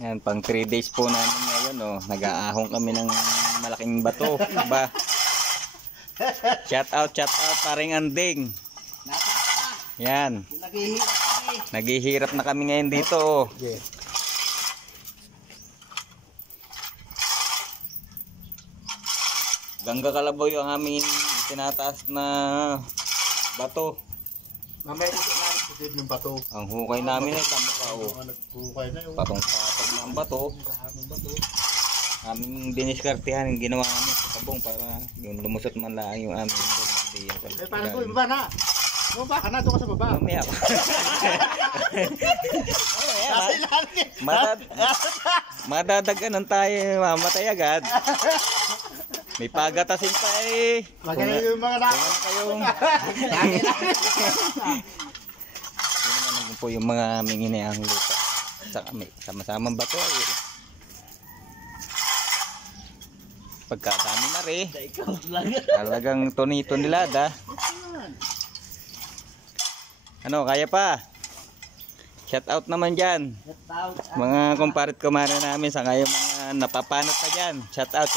Yan, pang 3 days po namin ngayon, oh. Nag-aahong kami ng malaking bato. Ba? Shout out paring Anding. Yan. Naghihirap na kami ngayon dito, oh. Gangga Kalabaw yung aming tinataas na bato. Mamaya dito namin susunod ng bato. Ang hukay namin ay tamo ka, oh. Naghukay na yung Patong-patong ng bato. Aming diniskartehan yung ginawa namin sa tabong para yung lumusot man lang yung aming parang ko, baba na. Baba ka na, doon ka sa baba. Mamaya pa. Madadaganan tayo, mamatay agad. May pagatasin pa eh. Magaling yung mga nakakot kayong yun naman po yung mga minginayang lupa. Sama-samang bato eh. Pagkadami na rin. Talagang toni-tonilada. Ano, kaya pa? Shout out naman dyan. Mga kumparit kumare namin sa kayo mga napapanot pa dyan. Shout out.